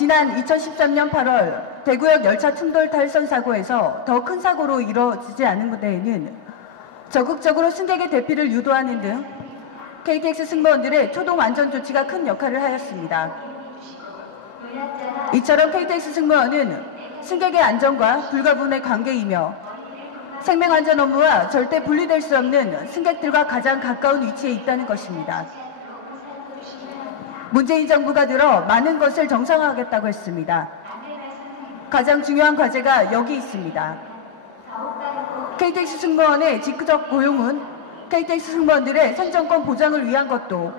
지난 2013년 8월 대구역 열차 충돌 탈선 사고에서 더 큰 사고로 이뤄지지 않은 데에는 적극적으로 승객의 대피를 유도하는 등 KTX 승무원들의 초동 안전 조치가 큰 역할을 하였습니다. 이처럼 KTX 승무원은 승객의 안전과 불가분의 관계이며 생명안전 업무와 절대 분리될 수 없는 승객들과 가장 가까운 위치에 있다는 것입니다. 문재인 정부가 들어 많은 것을 정상화하겠다고 했습니다. 가장 중요한 과제가 여기 있습니다. KTX 승무원의 직접 고용은 KTX 승무원들의 생존권 보장을 위한 것도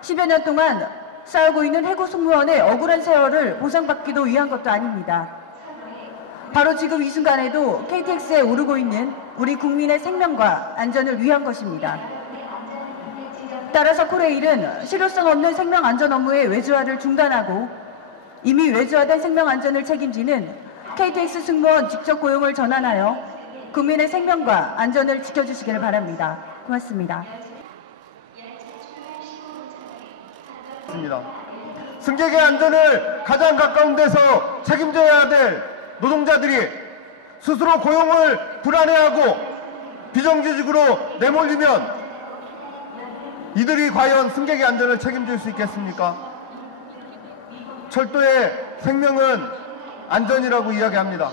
10여 년 동안 쌓아오고 있는 해고 승무원의 억울한 세월을 보상받기도 위한 것도 아닙니다. 바로 지금 이 순간에도 KTX에 오르고 있는 우리 국민의 생명과 안전을 위한 것입니다. 따라서 코레일은 실효성 없는 생명안전 업무의 외주화를 중단하고 이미 외주화된 생명안전을 책임지는 KTX 승무원 직접 고용을 전환하여 국민의 생명과 안전을 지켜주시길 바랍니다. 고맙습니다. 승객의 안전을 가장 가까운 데서 책임져야 될 노동자들이 스스로 고용을 불안해하고 비정규직으로 내몰리면 이들이 과연 승객의 안전을 책임질 수 있겠습니까? 철도의 생명은 안전이라고 이야기합니다.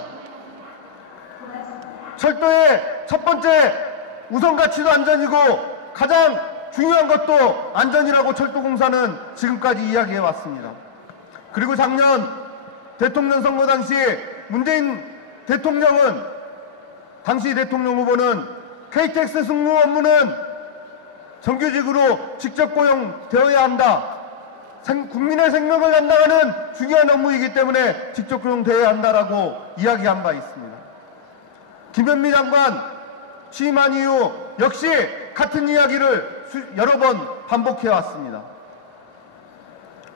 철도의 첫 번째 우선 가치도 안전이고 가장 중요한 것도 안전이라고 철도공사는 지금까지 이야기해 왔습니다. 그리고 작년 대통령 선거 당시 문재인 대통령은 당시 대통령 후보는 KTX 승무 업무는 정규직으로 직접 고용되어야 한다. 국민의 생명을 담당하는 중요한 업무이기 때문에 직접 고용되어야 한다라고 이야기한 바 있습니다. 김현미 장관 취임한 이후 역시 같은 이야기를 여러 번 반복해 왔습니다.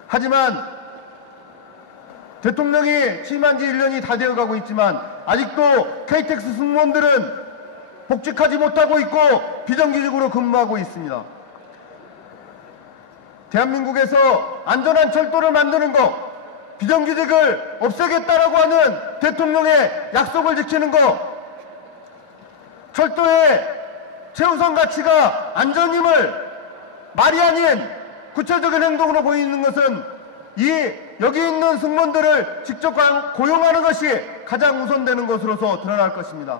하지만 대통령이 취임한 지 1년이 다 되어가고 있지만 아직도 KTX 승무원들은 복직하지 못하고 있고 비정규직으로 근무하고 있습니다. 대한민국에서 안전한 철도를 만드는 것, 비정규직을 없애겠다라고 하는 대통령의 약속을 지키는 것, 철도의 최우선 가치가 안전임을 말이 아닌 구체적인 행동으로 보이는 것은 여기 있는 승무원들을 직접 고용하는 것이 가장 우선되는 것으로서 드러날 것입니다.